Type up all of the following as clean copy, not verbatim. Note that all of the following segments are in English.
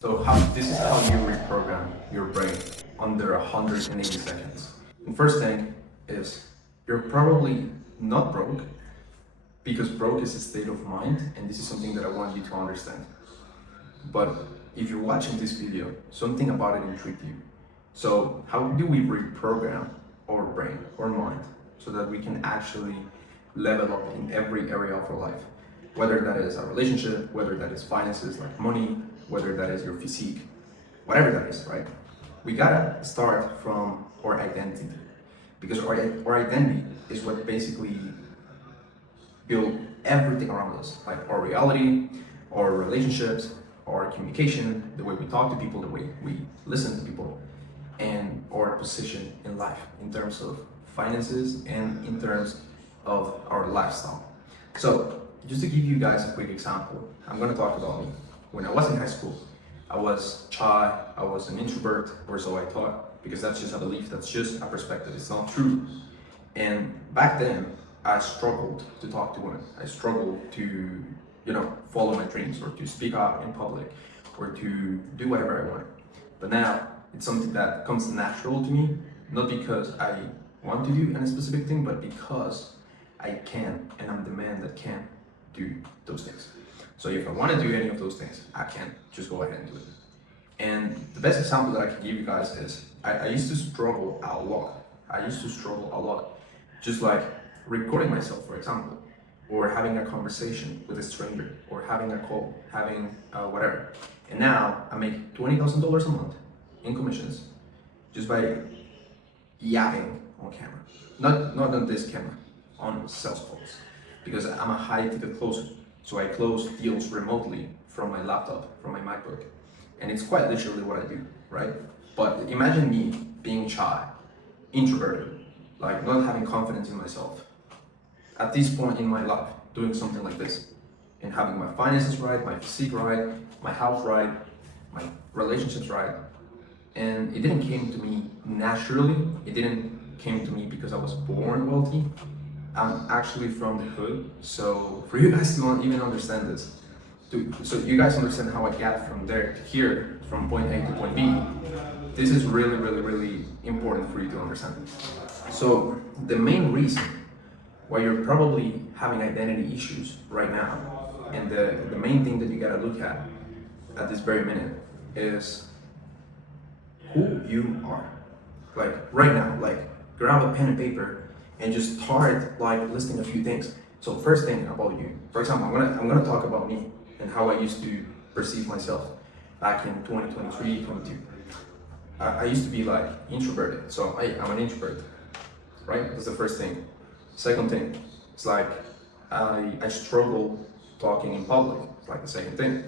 This is how you reprogram your brain under 180 seconds. And first thing is you're probably not broke because broke is a state of mind, and this is something that I want you to understand. But if you're watching this video, something about it intrigued you. So how do we reprogram our brain or mind so that we can actually level up in every area of our life? Whether that is a relationship, whether that is finances like money, whether that is your physique, whatever that is, right? We gotta start from our identity, because our identity is what basically build everything around us, like our reality, our relationships, our communication, the way we talk to people, the way we listen to people, and our position in life in terms of finances and in terms of our lifestyle. So just to give you guys a quick example, I'm gonna talk about me. When I was in high school, I was shy, I was an introvert, or so I thought, because that's just a belief, that's just a perspective, it's not true. And back then, I struggled to talk to women. I struggled to, follow my dreams or to speak out in public or to do whatever I wanted. But now, it's something that comes natural to me, not because I want to do any specific thing, but because I can, and I'm the man that can do those things. So if I want to do any of those things, I can just go ahead and do it. And the best example that I can give you guys is I used to struggle a lot. Just like recording myself, for example, or having a conversation with a stranger, or having a call, having whatever. And now I make $20,000 a month in commissions just by yapping on camera. Not on this camera, on sales calls, because I'm a high ticket closer. So I close deals remotely from my laptop, from my MacBook. And it's quite literally what I do, right? But imagine me being shy, introverted, like not having confidence in myself. At this point in my life, doing something like this, and having my finances right, my physique right, my health right, my relationships right. And it didn't came to me naturally. It didn't came to me because I was born wealthy. I'm actually from the hood, so for you guys to even understand this, so you guys understand how I got from there to here, from point A to point B, this is really important for you to understand. So the main reason why you're probably having identity issues right now, and the main thing that you gotta look at this very minute, is who you are. Like right now, like grab a pen and paper and just start like listing a few things. So first thing about you, for example, I'm gonna talk about me and how I used to perceive myself back in 2023, 22. I used to be like introverted, so I'm an introvert, right? That's the first thing. Second thing, it's like I struggle talking in public. It's like the second thing.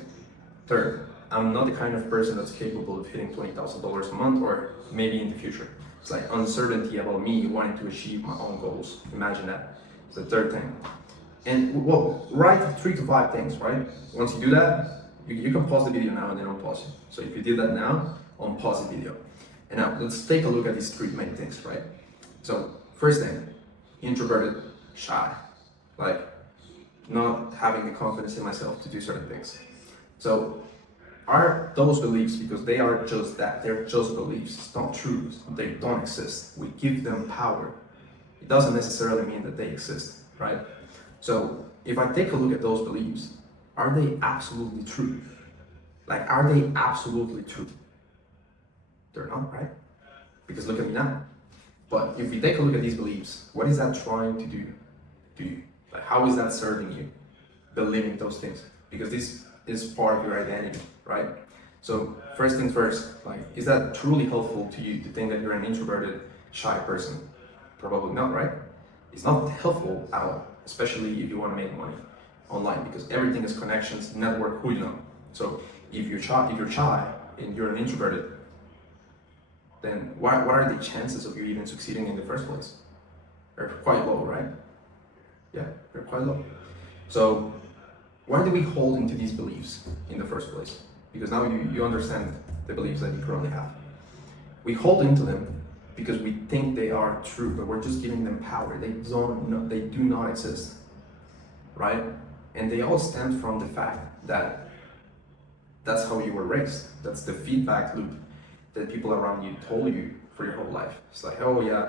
Third, I'm not the kind of person that's capable of hitting $20,000 a month, or maybe in the future. It's like uncertainty about me wanting to achieve my own goals. Imagine that. It's the third thing. And well, write 3 to 5 things, right? Once you do that, you can pause the video now and then unpause it. So if you did that now, unpause the video. And now let's take a look at these 3 main things, right? So first thing, introverted, shy, like not having the confidence in myself to do certain things. So are those beliefs, because they are just that, they're just beliefs, it's not truths, they don't exist. We give them power. It doesn't necessarily mean that they exist, right? So if I take a look at those beliefs, are they absolutely true? Like, are they absolutely true? They're not, right? Because look at me now. But if we take a look at these beliefs, what is that trying to do to you? Like, how is that serving you, believing those things? Because this is part of your identity, right? So first things first, like, is that truly helpful to you to think that you're an introverted, shy person? Probably not, right? It's not helpful at all, especially if you want to make money online, because everything is connections, network, who you know. So if you're shy and you're an introverted, then what are the chances of you even succeeding in the first place? They're quite low, right? Yeah, they're quite low. So why do we hold into these beliefs in the first place? Because now you understand the beliefs that you currently have. We hold into them because we think they are true, but we're just giving them power. They do not exist, right? And they all stem from the fact that That's how you were raised. That's the feedback loop that people around you told you for your whole life. It's like, oh yeah,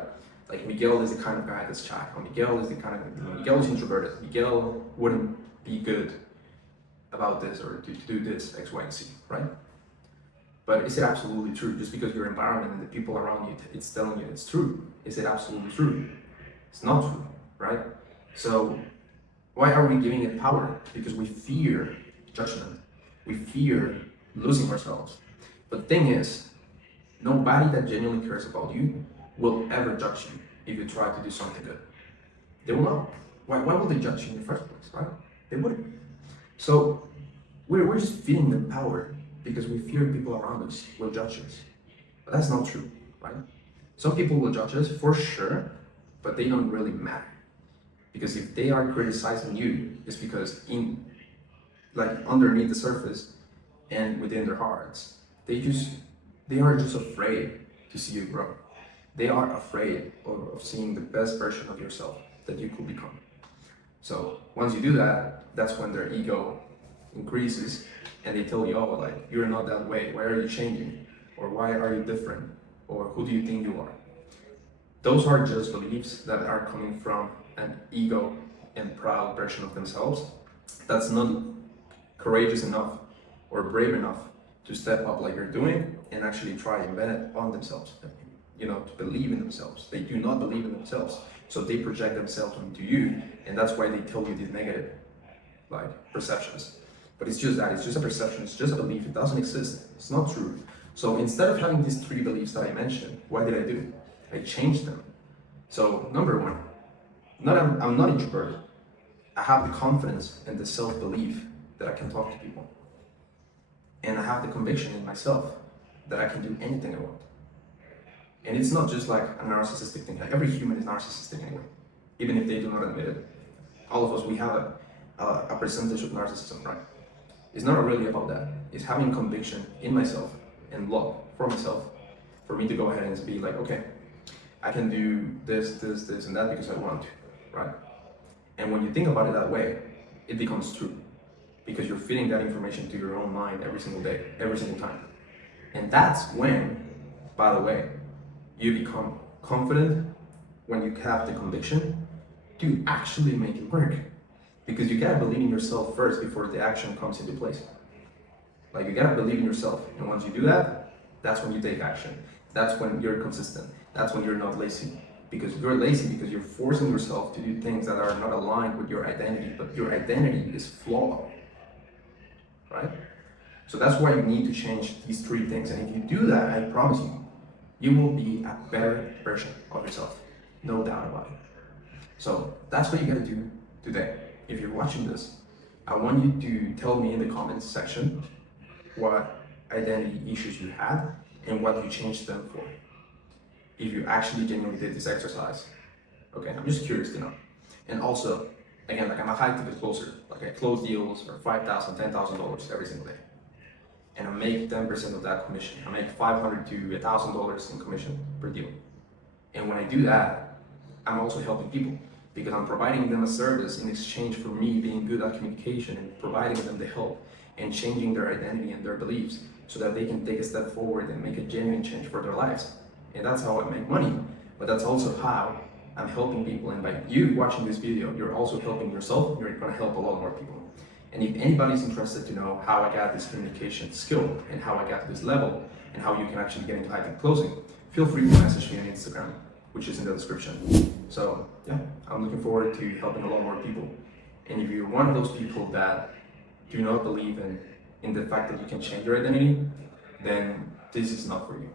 like Miguel is the kind of guy that's shy. Or Miguel is the kind of, Miguel is introverted. Miguel wouldn't be good about this or to do this, X, Y, and Z, right? But is it absolutely true? Just because your environment and the people around you, it's telling you it's true. Is it absolutely true? It's not true, right? So why are we giving it power? Because we fear judgment. We fear losing ourselves. But the thing is, nobody that genuinely cares about you will ever judge you if you try to do something good. They will not. Why would they judge you in the first place, right? They wouldn't. So we're just feeding them power because we fear people around us will judge us. But that's not true, right? Some people will judge us for sure, but they don't really matter. Because if they are criticizing you, it's because underneath the surface and within their hearts, they are just afraid to see you grow. They are afraid of seeing the best version of yourself that you could become. So once you do that, that's when their ego increases and they tell you, oh, like, you're not that way. Why are you changing? Or why are you different? Or who do you think you are? Those are just beliefs that are coming from an ego and proud version of themselves that's not courageous enough or brave enough to step up like you're doing and actually try and bet on themselves, to believe in themselves. They do not believe in themselves, so they project themselves onto you, and that's why they tell you these negative perceptions. But it's just that, it's just a perception, it's just a belief, it doesn't exist, it's not true. So instead of having these 3 beliefs that I mentioned, what did I do? I changed them. So number 1, I'm not introverted. I have the confidence and the self-belief that I can talk to people. And I have the conviction in myself that I can do anything I want. And it's not just like a narcissistic thing. Like every human is narcissistic anyway, even if they do not admit it. All of us, we have a percentage of narcissism, right? It's not really about that. It's having conviction in myself and love for myself, for me to go ahead and be like, okay, I can do this, and that because I want to, right? And when you think about it that way, it becomes true because you're feeding that information to your own mind every single day, every single time. And that's when, by the way, you become confident when you have the conviction to actually make it work. Because you gotta believe in yourself first before the action comes into place. Like, you gotta believe in yourself, and once you do that, that's when you take action. That's when you're consistent. That's when you're not lazy. Because you're lazy because you're forcing yourself to do things that are not aligned with your identity, but your identity is flawed, right? So that's why you need to change these 3 things. And if you do that, I promise you, you will be a better version of yourself. No doubt about it. So that's what you gotta do today. If you're watching this, I want you to tell me in the comments section what identity issues you had and what you changed them for. If you actually genuinely did this exercise. Okay, I'm just curious to know. And also, again, I'm a high ticket closer. I close deals for $5,000, $10,000 every single day. And I make 10% of that commission. I make $500 to $1,000 in commission per deal. And when I do that, I'm also helping people because I'm providing them a service in exchange for me being good at communication and providing them the help and changing their identity and their beliefs so that they can take a step forward and make a genuine change for their lives. And that's how I make money, but that's also how I'm helping people. And by you watching this video, you're also helping yourself, you're gonna help a lot more people. And if anybody's interested to know how I got this communication skill and how I got to this level and how you can actually get into high-tech closing, feel free to message me on Instagram, which is in the description. So yeah, I'm looking forward to helping a lot more people. And if you're one of those people that do not believe in the fact that you can change your identity, then this is not for you.